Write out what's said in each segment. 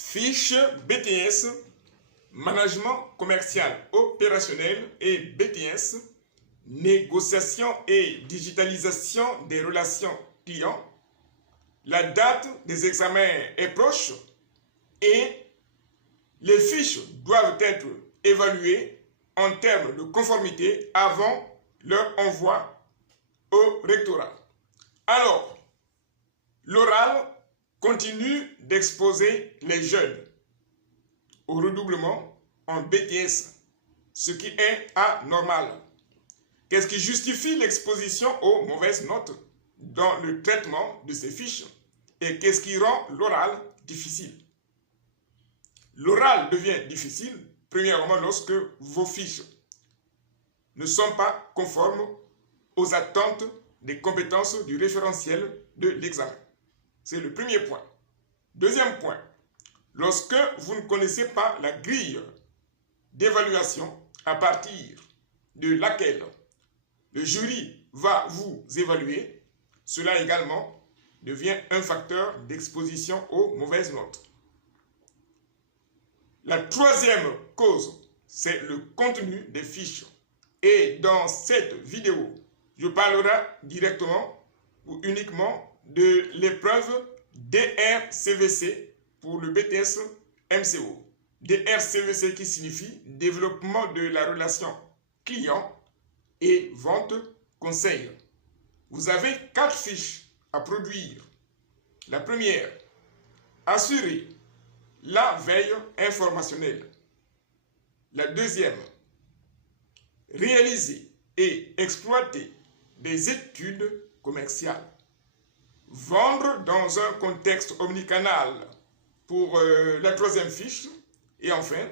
Fiche BTS, Management commercial opérationnel et BTS, Négociation et digitalisation des relations clients. La date des examens est proche et les fiches doivent être évaluées en termes de conformité avant leur envoi au rectorat. Alors, l'oral continue d'exposer les jeunes au redoublement en BTS, ce qui est anormal. Qu'est-ce qui justifie l'exposition aux mauvaises notes dans le traitement de ces fiches et qu'est-ce qui rend l'oral difficile? L'oral devient difficile, premièrement, lorsque vos fiches ne sont pas conformes aux attentes des compétences du référentiel de l'examen. C'est le premier point. Deuxième point, lorsque vous ne connaissez pas la grille d'évaluation à partir de laquelle le jury va vous évaluer, cela également devient un facteur d'exposition aux mauvaises notes. La troisième cause, c'est le contenu des fiches. Et dans cette vidéo, je parlerai directement ou uniquement de l'épreuve DRCVC pour le BTS MCO. DRCVC qui signifie développement de la relation client et vente conseil. Vous avez 4 fiches à produire. La première, assurer la veille informationnelle. La deuxième, réaliser et exploiter des études commerciales. Vendre dans un contexte omnicanal pour la troisième fiche. Et enfin,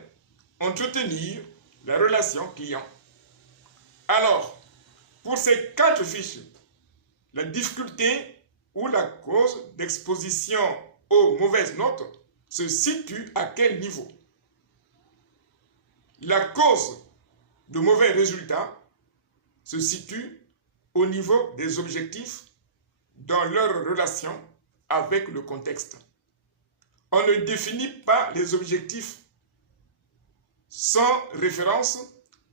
entretenir la relation client. Alors, pour ces 4 fiches, la difficulté ou la cause d'exposition aux mauvaises notes se situe à quel niveau? La cause de mauvais résultats se situe au niveau des objectifs dans leur relation avec le contexte. On ne définit pas les objectifs sans référence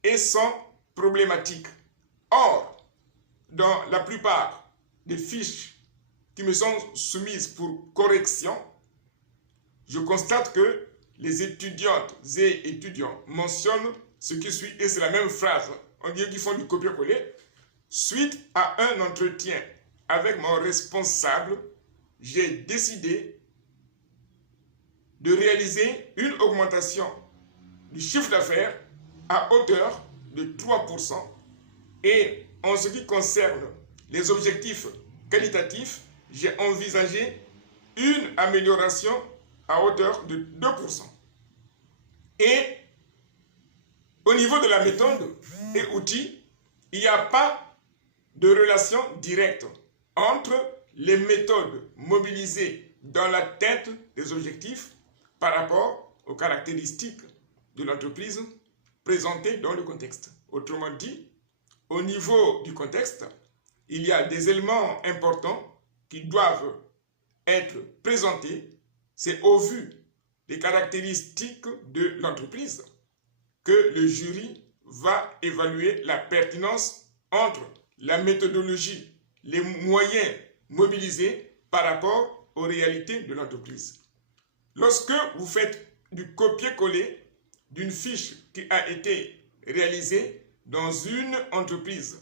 et sans problématique. Or, dans la plupart des fiches qui me sont soumises pour correction, je constate que les étudiantes et étudiants mentionnent ce qui suit et c'est la même phrase. On dirait qu'ils font du copier-coller. Suite à un entretien avec mon responsable, j'ai décidé de réaliser une augmentation du chiffre d'affaires à hauteur de 3%. Et en ce qui concerne les objectifs qualitatifs, j'ai envisagé une amélioration à hauteur de 2%. Et au niveau de la méthode et outils, il n'y a pas de relation directe entre les méthodes mobilisées dans la tête des objectifs par rapport aux caractéristiques de l'entreprise présentées dans le contexte. Autrement dit, au niveau du contexte, il y a des éléments importants qui doivent être présentés. C'est au vu des caractéristiques de l'entreprise que le jury va évaluer la pertinence entre la méthodologie, les moyens mobilisés par rapport aux réalités de l'entreprise. Lorsque vous faites du copier-coller d'une fiche qui a été réalisée dans une entreprise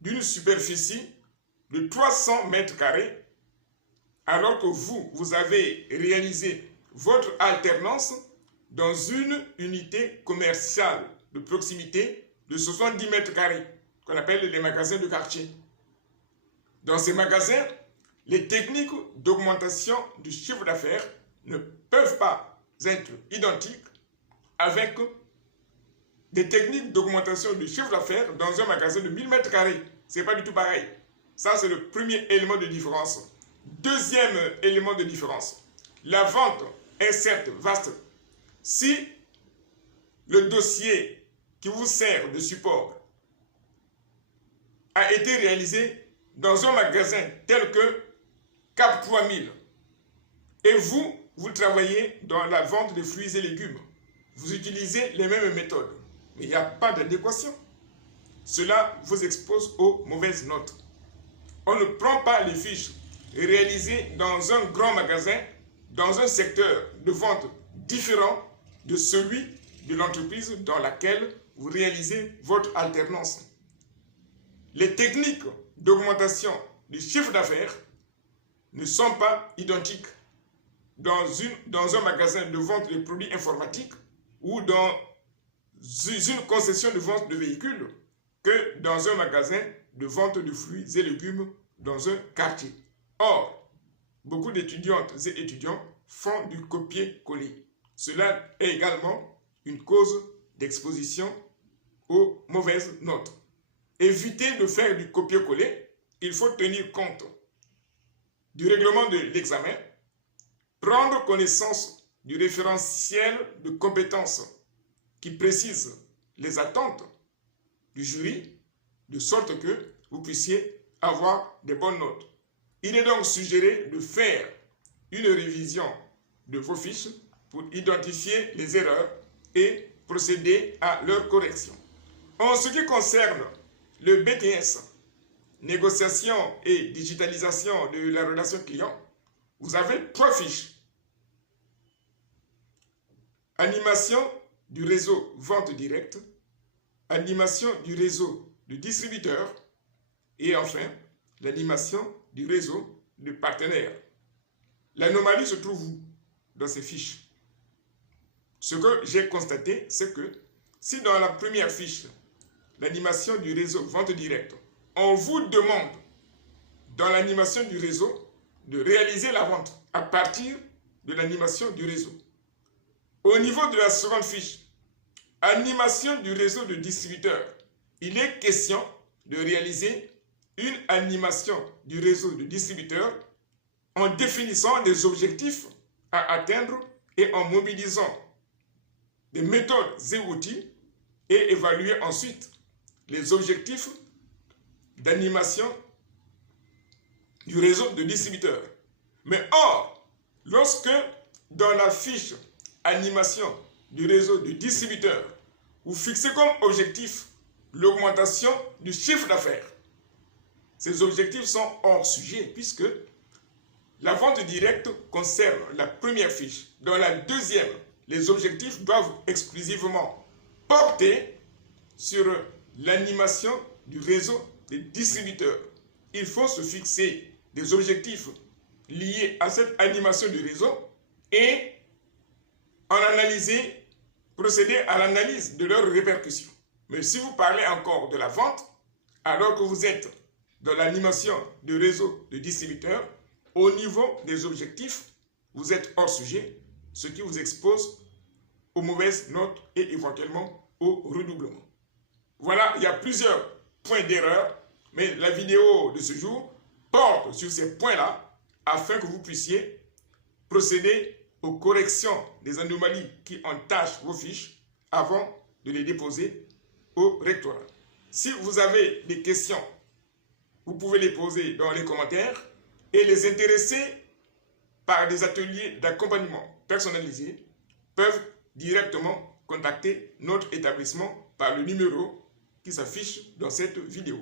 d'une superficie de 300 mètres carrés, alors que vous avez réalisé votre alternance dans une unité commerciale de proximité de 70 mètres carrés, qu'on appelle les magasins de quartier. Dans ces magasins, les techniques d'augmentation du chiffre d'affaires ne peuvent pas être identiques avec des techniques d'augmentation du chiffre d'affaires dans un magasin de 1000 mètres carrés. Ce n'est pas du tout pareil. Ça, c'est le premier élément de différence. Deuxième élément de différence. La vente est certes vaste. Si le dossier qui vous sert de support a été réalisé dans un magasin tel que Cap 3000 et vous vous travaillez dans la vente de fruits et légumes. Vous utilisez les mêmes méthodes, mais il n'y a pas d'adéquation. Cela vous expose aux mauvaises notes. On ne prend pas les fiches réalisées dans un grand magasin, dans un secteur de vente différent de celui de l'entreprise dans laquelle vous réalisez votre alternance. Les techniques d'augmentation du chiffre d'affaires ne sont pas identiques dans un magasin de vente de produits informatiques ou dans une concession de vente de véhicules que dans un magasin de vente de fruits et légumes dans un quartier. Or, beaucoup d'étudiantes et étudiants font du copier-coller. Cela est également une cause d'exposition aux mauvaises notes. Évitez de faire du copier-coller. Il faut tenir compte du règlement de l'examen, prendre connaissance du référentiel de compétences qui précise les attentes du jury, de sorte que vous puissiez avoir des bonnes notes. Il est donc suggéré de faire une révision de vos fiches pour identifier les erreurs et procéder à leur correction. En ce qui concerne le BTS, négociation et digitalisation de la relation client, vous avez 3 fiches. Animation du réseau vente directe, animation du réseau de distributeurs et enfin l'animation du réseau de partenaires. L'anomalie se trouve où dans ces fiches? Ce que j'ai constaté, c'est que si dans la première fiche, l'animation du réseau vente directe, on vous demande dans l'animation du réseau de réaliser la vente à partir de l'animation du réseau. Au niveau de la seconde fiche, animation du réseau de distributeurs, il est question de réaliser une animation du réseau de distributeurs en définissant des objectifs à atteindre et en mobilisant des méthodes et outils et évaluer ensuite les objectifs d'animation du réseau de distributeurs. Mais or, lorsque dans la fiche animation du réseau de distributeurs, vous fixez comme objectif l'augmentation du chiffre d'affaires, ces objectifs sont hors sujet puisque la vente directe concerne la première fiche. Dans la deuxième, les objectifs doivent exclusivement porter sur l'animation du réseau des distributeurs. Il faut se fixer des objectifs liés à cette animation du réseau et procéder à l'analyse de leurs répercussions. Mais si vous parlez encore de la vente, alors que vous êtes dans l'animation du réseau de distributeurs, au niveau des objectifs, vous êtes hors sujet, ce qui vous expose aux mauvaises notes et éventuellement au redoublement. Voilà, il y a plusieurs points d'erreur, mais la vidéo de ce jour porte sur ces points-là afin que vous puissiez procéder aux corrections des anomalies qui entachent vos fiches avant de les déposer au rectorat. Si vous avez des questions, vous pouvez les poser dans les commentaires et les intéressés par des ateliers d'accompagnement personnalisés peuvent directement contacter notre établissement par le numéro qui s'affiche dans cette vidéo.